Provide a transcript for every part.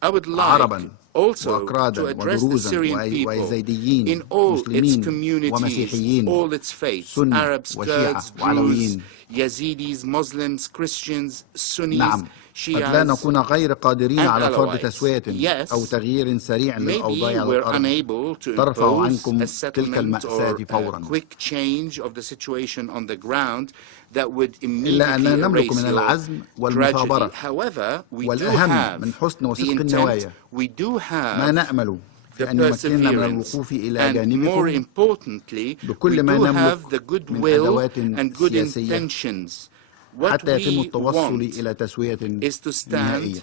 I would like عربا also to وأكرادا address the ودروزا Syrian people in وزيديين all its مسلمين communities, ومسيحيين all its faiths, سنة Arabs, وشيعة Kurds, Druze, وعلويين. Yazidis, Muslims, Christians, Sunnis, نعم، قد لا Shias, نكون غير قادرين and على فرض Alawites. تسوية Yes, أو تغيير سريع maybe للأوضاع على we're الأرض unable to ترفع impose عنكم a تلك settlement المأساة or a فورا، quick change of the situation on the ground that would إلا immediately أننا نملك erase من your العزم tragedy. والمثابرة However, we do والأهم have من حسن the وصدق intent, النوايا we do ما have نأمل the في أن يمكننا من perseverance, الوقوف إلى and more جانبكم importantly, we بكل ما do نملك have the من goodwill أدوات and good سياسية intentions. What حتى يتم we التوصل want إلى تسوية is to نهائية. stand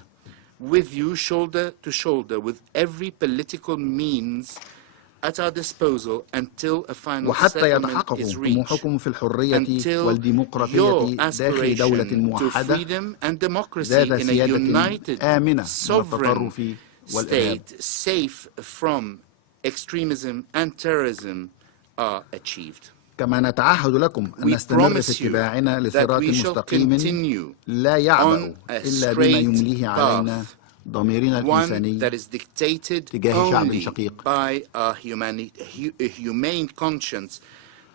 with you shoulder to shoulder with every political means at our disposal until a final وحتى settlement يتحقق is reached, طموحكم في الحرية until والديمقراطية your داخل دولة aspiration to موحدة freedom and democracy ذات in a سيادة united, آمنة من sovereign التطرف والإرهاب state safe from extremism and terrorism are achieved. كما نتعهد لكم أن نستمر في اتباعنا لصراط مستقيم لا يعبأ إلا بما يمليه علينا ضميرنا الإنساني تجاه شعب شقيق.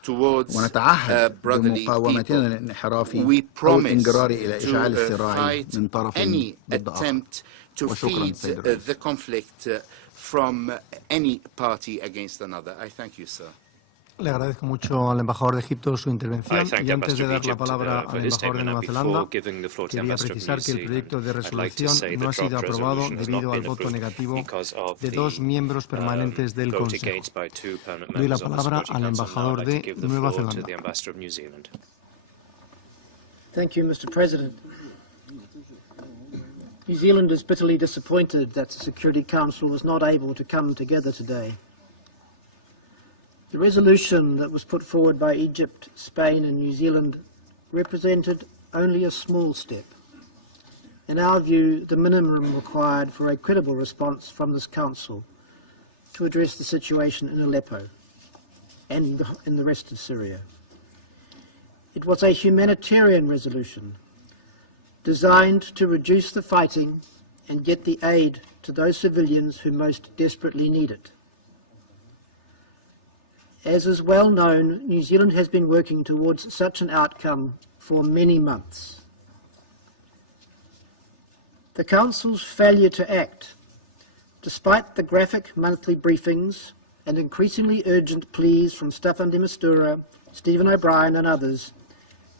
ونتعهد بمقاومتنا للانحراف أو الانجرار إلى إشعال الصراع من طرف ضد آخر. وشكرا سيد الرئيس. From any party against another. I thank you, sir. Le agradezco mucho al embajador de Egipto su intervención y antes de dar la palabra al embajador de Nueva Zelanda, quería precisar que el proyecto de resolución no ha sido aprobado debido al voto negativo de 2 miembros permanentes del Consejo. Doy la palabra al embajador de Nueva Zelanda. Thank you, Mr. President. New Zealand is bitterly disappointed that the Security Council was not able to come together today. The resolution that was put forward by Egypt, Spain and New Zealand represented only a small step. In our view, the minimum required for a credible response from this Council to address the situation in Aleppo and in the rest of Syria. It was a humanitarian resolution designed to reduce the fighting and get the aid to those civilians who most desperately need it. As is well known, New Zealand has been working towards such an outcome for many months. The Council's failure to act, despite the graphic monthly briefings and increasingly urgent pleas from Staffan de Mistura, Stephen O'Brien and others,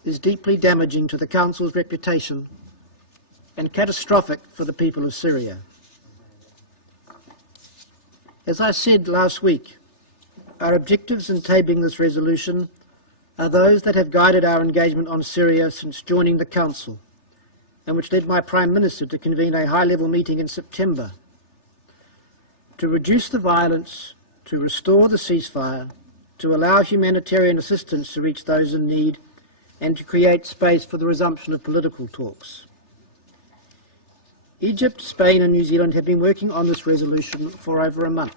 is deeply damaging to the Council's reputation and catastrophic for the people of Syria. As I said last week, our objectives in tabling this resolution are those that have guided our engagement on Syria since joining the Council, and which led my Prime Minister to convene a high-level meeting in September to reduce the violence, to restore the ceasefire, to allow humanitarian assistance to reach those in need, and to create space for the resumption of political talks. Egypt, Spain and New Zealand have been working on this resolution for over a month.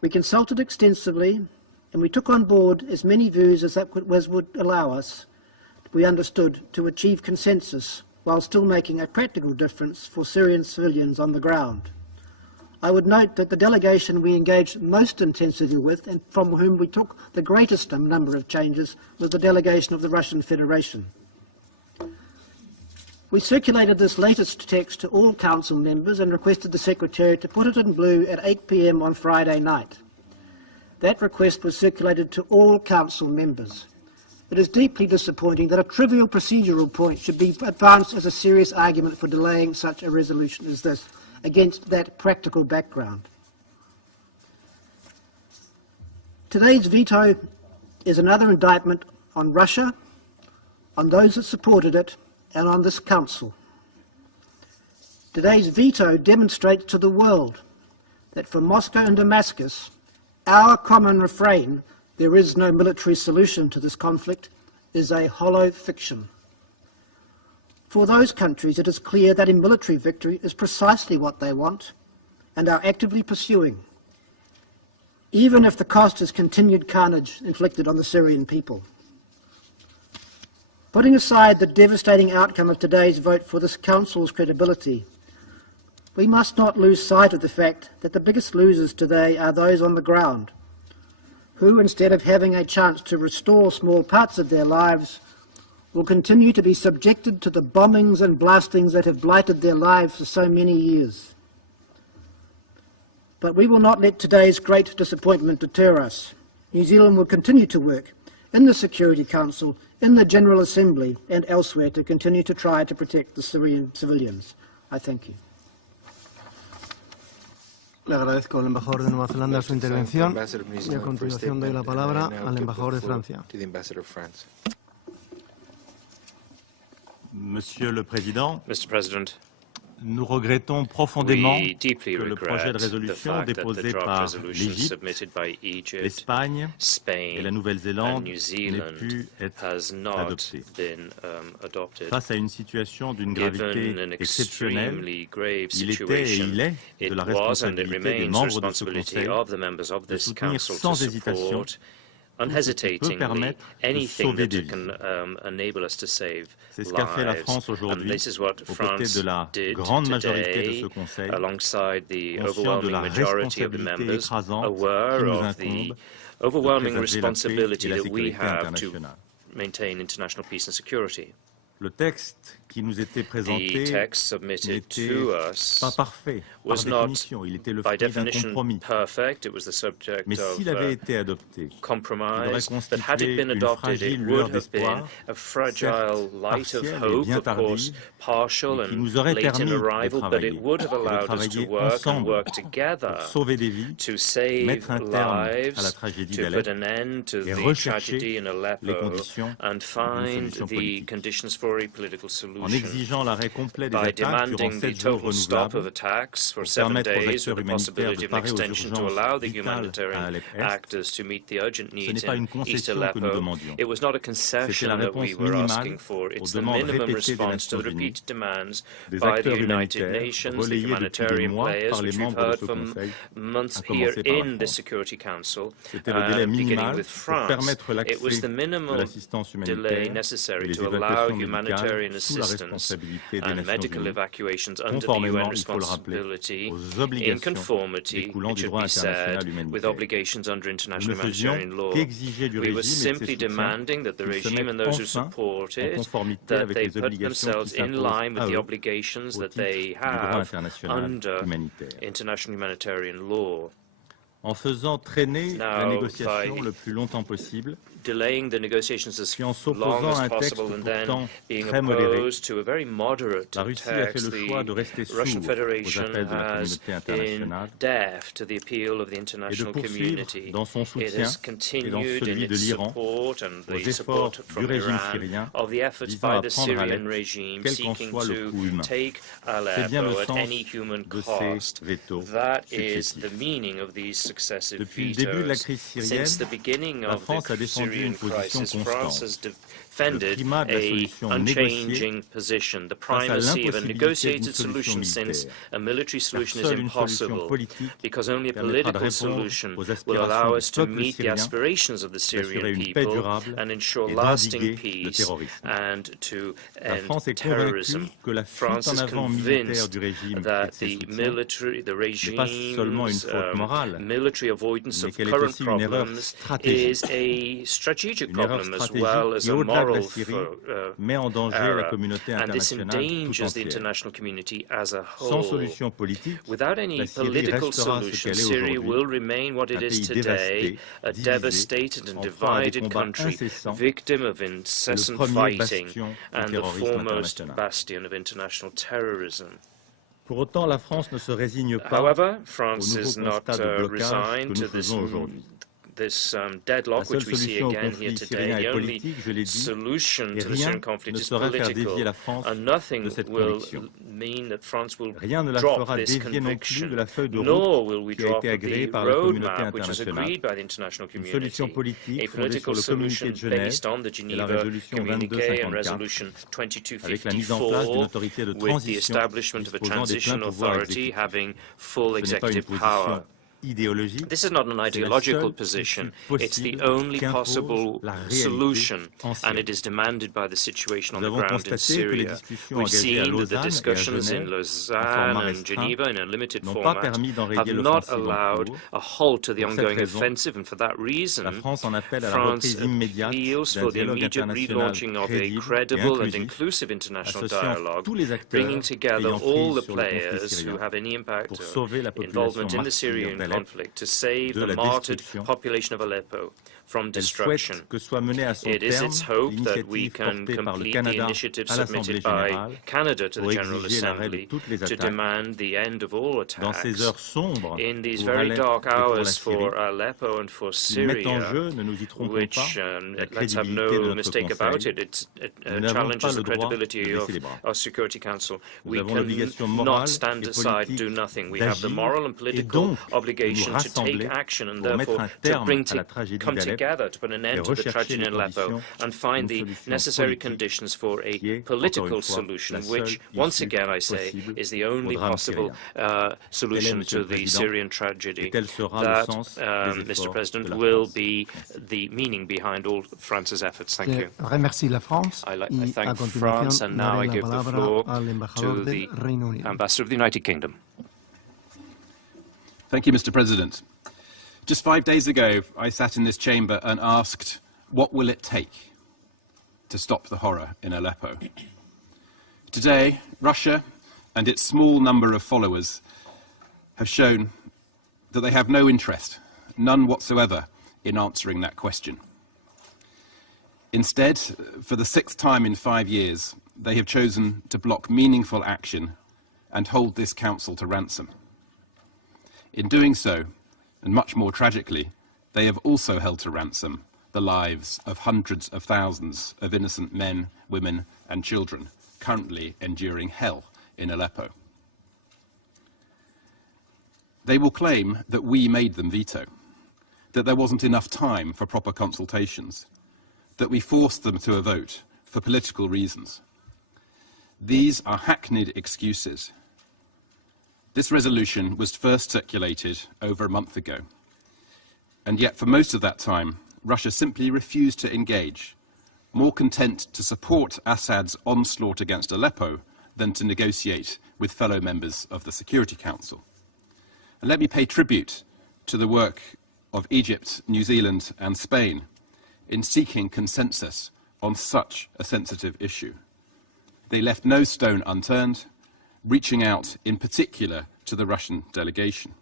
We consulted extensively and we took on board as many views as that would allow us, we understood, to achieve consensus while still making a practical difference for Syrian civilians on the ground. I would note that the delegation we engaged most intensively with and from whom we took the greatest number of changes was the delegation of the Russian Federation. We circulated this latest text to all Council members and requested the Secretariat to put it in blue at 8 p.m. on Friday night. That request was circulated to all Council members. It is deeply disappointing that a trivial procedural point should be advanced as a serious argument for delaying such a resolution as this against that practical background. Today's veto is another indictment on Russia, on those that supported it, and on this Council. Today's veto demonstrates to the world that for Moscow and Damascus, our common refrain, "There is no military solution to this conflict," is a hollow fiction. For those countries, it is clear that a military victory is precisely what they want and are actively pursuing, even if the cost is continued carnage inflicted on the Syrian people. Putting aside the devastating outcome of today's vote for this Council's credibility, we must not lose sight of the fact that the biggest losers today are those on the ground, who, instead of having a chance to restore small parts of their lives, will continue to be subjected to the bombings and blastings that have blighted their lives for so many years. But we will not let today's great disappointment deter us. New Zealand will continue to work in the Security Council, in the General Assembly and elsewhere to continue to try to protect the Syrian civilians. I thank you. Le agradezco al embajador de Nueva Zelanda su intervención y a continuación doy la palabra al embajador de Francia. Monsieur le Président, Mr. President, nous regrettons profondément we deeply que le projet de regret the résolution fact that the déposé draft par resolution l'Égypte, submitted by Egypt, l'Espagne et Spain, la and Nouvelle-Zélande New n'ait Zealand pu être has not adopté. been adopted. Face à une situation d'une Given gravité an exceptionnelle, extremely grave il était et situation, il est it de la was and it responsabilité des remains the membres de ce responsibility Conseil of the members of de this soutenir council to sans hésitation support peut unhesitatingly permettre de anything sauver that des vies. can enable us to save C'est ce qu'a fait la lives. France And aujourd'hui, this is what aux côtés France de la did grande majorité de today, ce Conseil, alongside the conscient de overwhelming la majority of the responsabilité members, écrasante aware qui nous of the incombe overwhelming de préserver la paix responsibility et la that we sécurité have to internationale. maintain international peace and security. Le texte qui nous était The présenté text submitted n'était to us pas parfait, par was not, définition. Il était le by fruit d'un definition, compromis. perfect. It was the subject Mais of s'il avait été adopté, il aurait compromise, but had it constitué been une adopted, it fragile would lueur have been d'espoir, a fragile certes light of partielle et hope, bien of course, tardive, partial mais qui and nous aurait late in permis de arrival, but it travailler, would have et de allowed us to travailler work and ensemble work together pour sauver des vies, to save mettre un terme à la lives, tragédie to put d'Alep an end to et the rechercher tragedy in les Aleppo conditions and d'une find solution the politique. conditions for a political En solution. exigeant l'arrêt complet des By attaques durant demanding the 7 jours total stop of renouvelables, attacks for pour 7 permettre aux days acteurs with the humanitaires possibility de of an parer aux extension to urgences allow the vitales à humanitarian Alep Est, actors to meet the urgent ce needs n'est pas in une East concession que nous Aleppo. demandions. It was not a C'était concession la that we réponse were minimale asking for. It's aux the demandes minimum répétées des response to the Nations Unies, repeated demands des by the acteurs United humanitaires Nations, the relayés depuis des humanitarian mois players, par les which we've membres de heard ce from Conseil, months à here commencer par la in the France. Security Council, C'était le délai beginning minimal with pour France. permettre It was l'accès the de minimal l'assistance delay humanitaire et necessary les to allow évacuations humanitarian médicales sous la assistance responsabilité des and Nations medical Unies, evacuations under the UN conformément, il faut le rappeler, responsibility aux in obligations conformity, découlant it du should droit be said, international with humanitaire. obligations under Nous international ne faisions humanitarian law. qu'exiger du We were régime et de ses simply soutiens demanding that the qu'ils se regime mettent and those who enfin support en it, conformité that avec they les put obligations qui themselves in s'imposent line with à the eux obligations au that titre they du droit have international under humanitaire. international humanitarian law. En faisant traîner la Now, négociation by le plus longtemps possible, delaying the negotiations as puis en long s'opposant à as un texte possible and then pourtant being très modéré, opposed to a very moderate la Russie a fait text, le choix de rester the Russian sourde aux Federation appels de la has communauté been internationale deaf to the appeal of the et de international poursuivre community. dans son It soutien has et dans continued in celui de its l'Iran support and aux the efforts support du from régime Iran syrien of the efforts visant by à the prendre Syrian Alep, regime quel qu'en seeking soit le to coût humain. take C'est bien le Aleppo at sens any human de ces cost. vétos That is successifs. the meaning of these successive Depuis le début de la vetoes. crise syrienne, Since the beginning la of France a the défendu Syrian une position crisis, France constante. has defended primat de la a solution unchanging position, the face à primacy of a l'impossibilité negotiated d'une solution solution, since militaire. a military Car solution is seule une solution impossible, politique because only a permettra de political répondre solution aux will aspirations allow du us to peuple meet the syrien, aspirations of the d'assurer Syrian une paix people durable and ensure et lasting d'endiguer le peace terrorisme. and to La end France est terrorism. convaincue que la fuite France en is avant militaire convinced du régime et that de ses the soutiens military, the n'est pas seulement une regime's faute morale, military avoidance mais of qu'elle est current aussi une erreur problems stratégique. is a strategic Une erreur problem as stratégique well as qui, a au-delà de moral la Syrie, met en danger la error. communauté And this internationale tout endangers the entière. international community as a Sans whole. solution politique, Without any la Syrie political restera ce solution, qu'elle est Syria aujourd'hui, will remain what it un is pays today, dévasté, a divisé, devastated and en proie à des divided combats country, incessants, victim of le incessant premier fighting, bastion du and the terrorisme foremost international. bastion of international terrorism. Pour autant, la France ne se résigne pas However, au France nouveau is not constat de blocage que resigned to nous faisons aujourd'hui. this La deadlock seule which we see solution au again here conflit today. syrien The est only politique, je l'ai dit, solution et to the rien Syrian conflict ne is saurait faire political, dévier la France and nothing de cette will conviction. mean that France will Rien ne la drop fera this dévier non plus conviction, de la feuille de nor route will we qui a drop été agréée the par la communauté roadmap which is internationale. agreed by the international Une community. solution A politique fondée sur political le communiqué solution de Genève based on the et la Geneva résolution communiqué and 2254 resolution avec la mise en place d'une 2254 autorité de with the transition establishment of a disposant des transition pleins pouvoirs authority exécutifs. having full Ce n'est pas une executive power. position This is not an ideological position. It's the only possible solution, and it is demanded by the situation on the ground in Syria. We've seen that the discussions in Lausanne and Geneva in a limited format have not allowed a halt to the ongoing offensive, and for that reason, France appeals for the immediate relaunching of a credible and inclusive international dialogue, bringing together all the players who have any impact or involvement in the Syrian conflict to save the martyred population of Aleppo from destruction. It is its hope that we can complete the initiative submitted by Canada to the General Assembly to demand the end of all attacks. In these very dark hours for Aleppo and for Syria, which, let's have no mistake about it, it challenges the credibility of our Security Council. We cannot stand aside and do nothing. We have the moral and political obligation to take action and therefore to come together to put an end to the tragedy in Aleppo and find the necessary conditions for a political solution, which, once again, I say, is the only possible solution to the Syrian tragedy. That, Mr. President, will be the meaning behind all France's efforts. Thank you. I thank France, and now I give the floor to the Ambassador of the United Kingdom. Thank you, Mr. President. Just 5 days ago, I sat in this chamber and asked, what will it take to stop the horror in Aleppo? Today, Russia and its small number of followers have shown that they have no interest, none whatsoever, in answering that question. Instead, for the 6th time in 5 years, they have chosen to block meaningful action and hold this council to ransom. In doing so, and much more tragically, they have also held to ransom the lives of hundreds of thousands of innocent men, women, and children currently enduring hell in Aleppo. They will claim that we made them veto, that there wasn't enough time for proper consultations, that we forced them to a vote for political reasons. These are hackneyed excuses. This resolution was first circulated over a month ago, and yet for most of that time, Russia simply refused to engage, more content to support Assad's onslaught against Aleppo than to negotiate with fellow members of the Security Council. And let me pay tribute to the work of Egypt, New Zealand, and Spain in seeking consensus on such a sensitive issue. They left no stone unturned, reaching out in particular to the Russian delegation.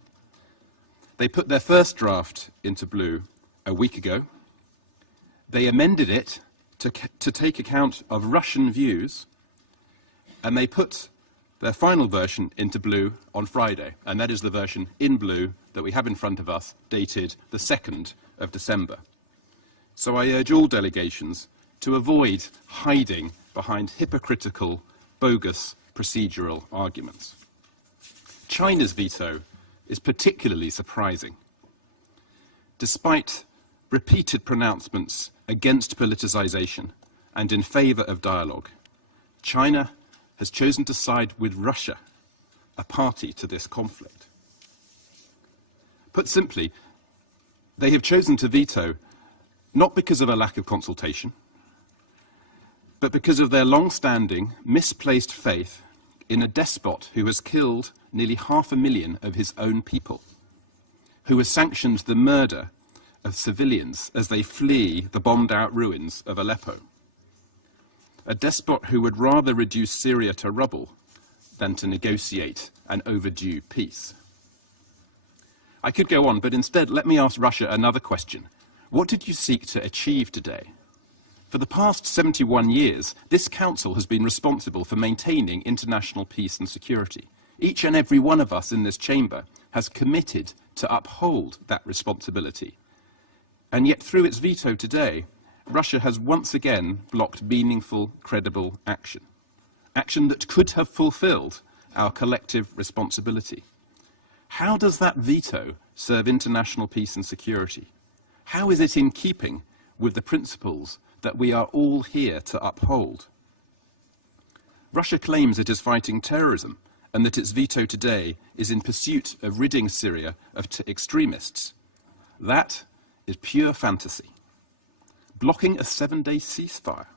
They put their first draft into blue a week ago. They amended it to take account of Russian views, and they put their final version into blue on Friday, and that is the version in blue that we have in front of us, dated the 2nd of December. So I urge all delegations to avoid hiding behind hypocritical, bogus procedural arguments. China's veto is particularly surprising. Despite repeated pronouncements against politicization and in favor of dialogue, China has chosen to side with Russia, a party to this conflict. Put simply, they have chosen to veto not because of a lack of consultation, but because of their long-standing, misplaced faith in a despot who has killed nearly 500,000 of his own people, who has sanctioned the murder of civilians as they flee the bombed-out ruins of Aleppo. A despot who would rather reduce Syria to rubble than to negotiate an overdue peace. I could go on, but instead let me ask Russia another question. What did you seek to achieve today? For the past 71 years, this council has been responsible for maintaining international peace and security. Each and every one of us in this chamber has committed to uphold that responsibility. And yet through its veto today, Russia has once again blocked meaningful, credible action. Action that could have fulfilled our collective responsibility. How does that veto serve international peace and security? How is it in keeping with the principles that we are all here to uphold? Russia claims it is fighting terrorism and that its veto today is in pursuit of ridding Syria of extremists, that is pure fantasy. Blocking a 7-day ceasefire